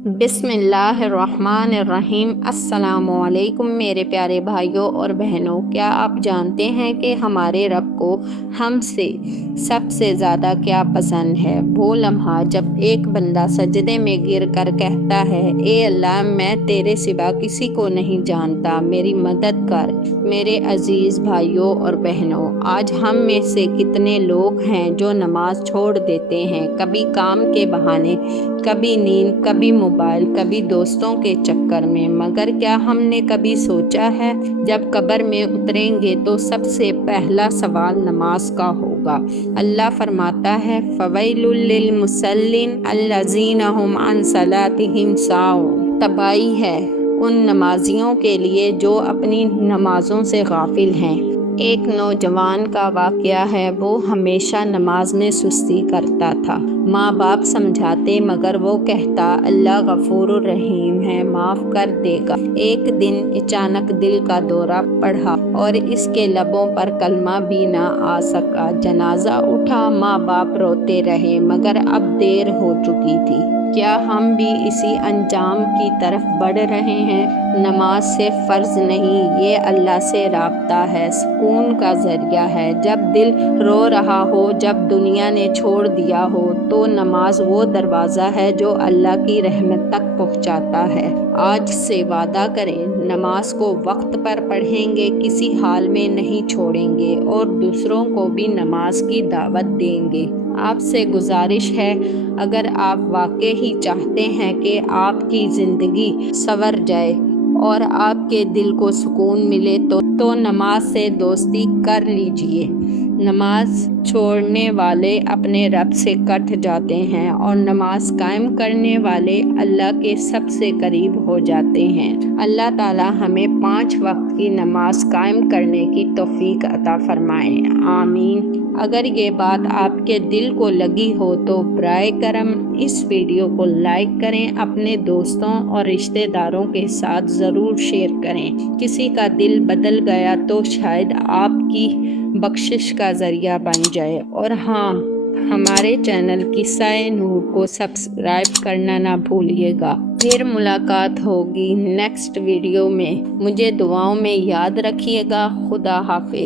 बिस्मिल्लाहिर्रहमानिर्रहीम। अस्सलामुअलैकुम मेरे प्यारे भाइयों और बहनों, क्या आप जानते हैं कि हमारे रब को हमसे सबसे ज़्यादा क्या पसंद है? वो लम्हा जब एक बंदा सजदे में गिर कर कहता है, ए अल्लाह, मैं तेरे सिवा किसी को नहीं जानता, मेरी मदद कर। मेरे अजीज़ भाइयों और बहनों, आज हम में से कितने लोग हैं जो नमाज छोड़ देते हैं, कभी काम के बहाने, कभी नींद, कभी मोबाइल, कभी दोस्तों के चक्कर में। मगर क्या हमने कभी सोचा है जब कब्र में उतरेंगे तो सबसे पहला सवाल नमाज का होगा। अल्लाह फरमाता है, फ़वैलुल लिल मुसल्लिन अल्लज़ीना हुम अन सलातिहिम साहून। तबाही है उन नमाजियों के लिए जो अपनी नमाज़ों से गाफिल हैं। एक नौजवान का वाक़या है। वो हमेशा नमाज में सुस्ती करता था। माँ बाप समझाते मगर वो कहता, अल्लाह गफूर रहीम है, माफ़ कर देगा। एक दिन अचानक दिल का दौरा पड़ा और इसके लबों पर कलमा भी ना आ सका। जनाजा उठा, माँ बाप रोते रहे मगर अब देर हो चुकी थी। क्या हम भी इसी अंजाम की तरफ बढ़ रहे हैं? नमाज सिर्फ फ़र्ज़ नहीं, ये अल्लाह से राब्ता है, सुकून का ज़रिया है। जब दिल रो रहा हो, जब दुनिया ने छोड़ दिया हो, तो नमाज वो दरवाज़ा है जो अल्लाह की रहमत तक पहुँचाता है। आज से वादा करें, नमाज को वक्त पर पढ़ेंगे, किसी हाल में नहीं छोड़ेंगे और दूसरों को भी नमाज की दावत देंगे। आपसे गुजारिश है, अगर आप वाकई ही चाहते हैं कि आपकी ज़िंदगी संवर जाए और आपके दिल को सुकून मिले तो नमाज से दोस्ती कर लीजिए। नमाज छोड़ने वाले अपने रब से कट जाते हैं और नमाज कायम करने वाले अल्लाह के सबसे करीब हो जाते हैं। अल्लाह ताला हमें 5 वक्त की नमाज कायम करने की तौफीक अता फरमाए, आमीन। अगर ये बात आपके दिल को लगी हो तो बराए करम इस वीडियो को लाइक करें, अपने दोस्तों और रिश्तेदारों के साथ ज़रूर शेयर करें। किसी का दिल बदल गया तो शायद आपकी बख्शिश का ज़रिया बन जाए। और हाँ, हमारे चैनल किस्सा-ए नूर को सब्सक्राइब करना ना भूलिएगा। फिर मुलाकात होगी नेक्स्ट वीडियो में। मुझे दुआओं में याद रखिएगा। खुदा हाफिज़।